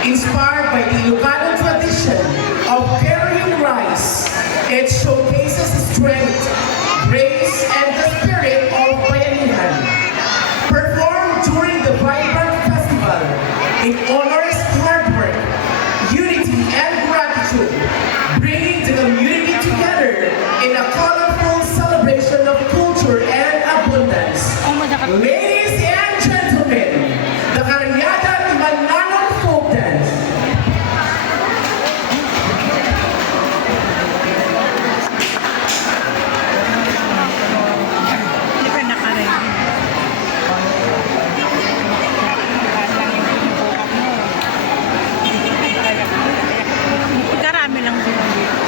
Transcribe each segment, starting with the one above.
Inspired by the Ilocano tradition of carrying rice, it showcases strength, grace, and the spirit of bayanihan. Performed during the vibrant festival, it honors hard work, unity, and gratitude, bringing the community together in a colorful celebration of culture and abundance. Ladies and gentlemen, the Karyada Mananong Folk Dance. Karami lang sila dito.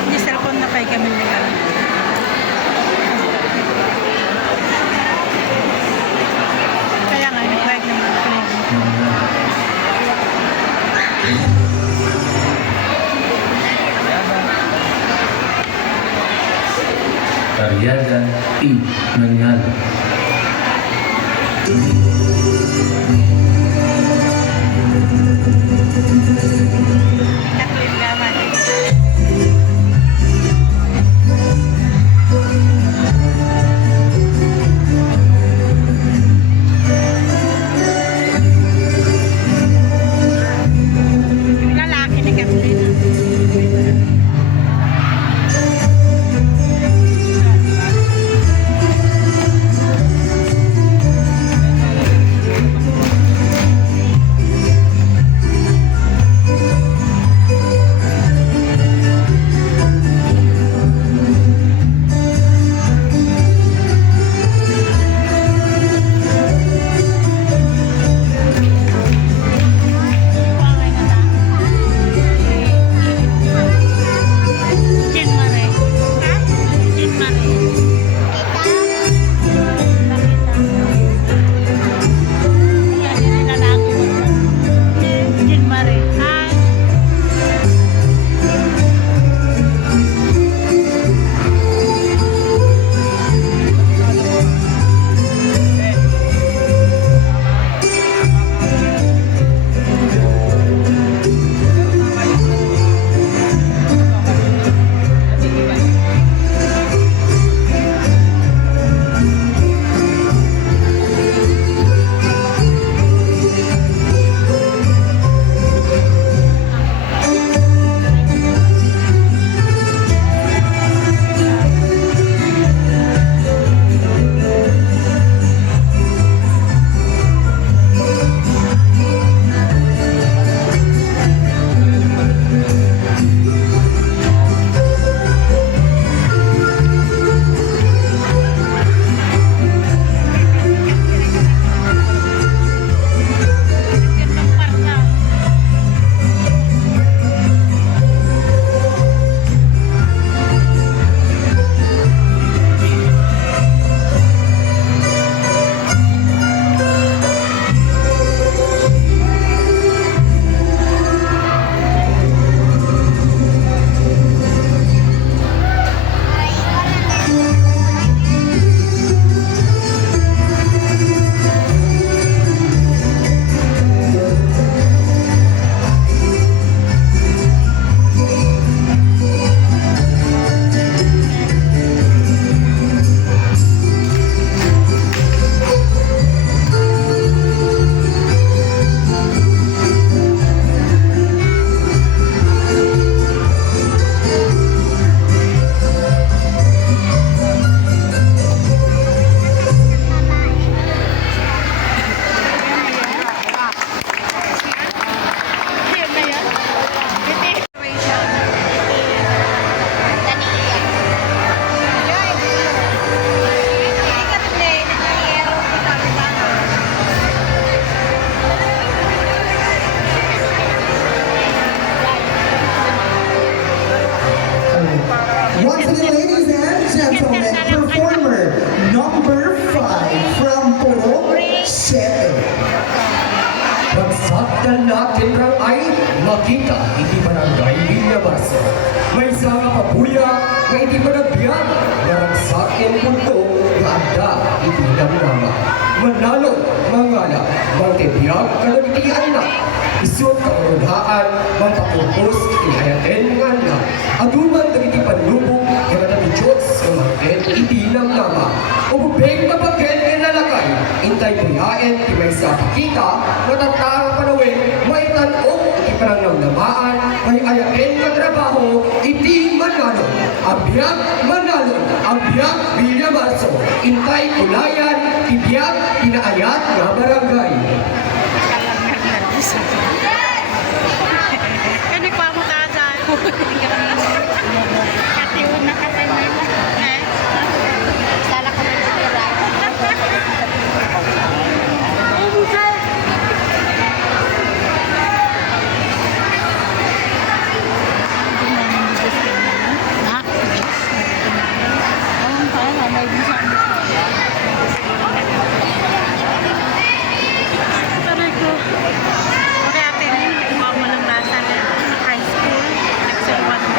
Hindi cellphone na kay kami nila. Kaya nga, yung bike naman ko. Karyada T. Manalo. Tatlo yung laman. Yung lalaki na kami. Pakita, hindi barangay Villabaso. May isa nga pabuya, nga hindi pa nagbiyan. Naragsak yung punto, nga anda, hindi damdama. Manalo, mangala, mangtibiyag, kanamitian na. Isot kaurunhaan, mangpapupos, inayaten nga na. Aduman dagiti panlubog, nga nabi Diyos, nga mangket, itinang nama. Ububeng mapagken nga lalakay, intay buyaen, ti may sa pakita, natatara panawin, may tanong, iti pananamnamaan, may ayaten nga trabaho, iti manalo. Abiyag manalo, abiyag Villabaso, intay kulayan, ibiyag pinaayat nga barangay. Eh, nagpamukha dyan. Katiun na kasi na. Eh, Sala ko na sila. na? Ang kaya may bisa. Taray ko. Okay, ate, nakuha mo ng basa na high school. Section 1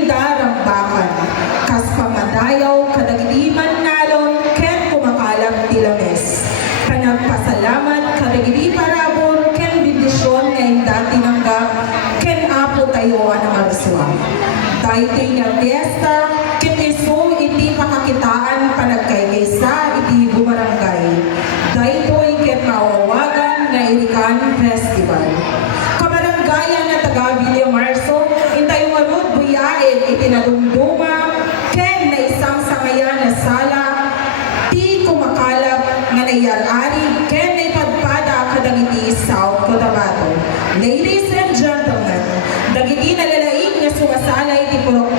indarang bakan. Kas pamadayaw kadagiti nalon ken kumakalap tilames. Panagpasalamat kadagiti parabor ken bendisyon nga inda tinanggap ken apo tayo ang magswa. Daytoy nga fiesta ken isu iti pakakitaan panagkaykaysa iti bumarangay. Daytoy ket mawawagan nga Irikan Festival. Kabaranggayan na taga Villa Marso, intay marud buyain itinadumduma ken na isang sangayan na sala ti kumakalap nga nayarari ken naipadpada kadagiti South Cotabato. Ladies and gentlemen, dagiti nalalaing nga sumasalay ti Purok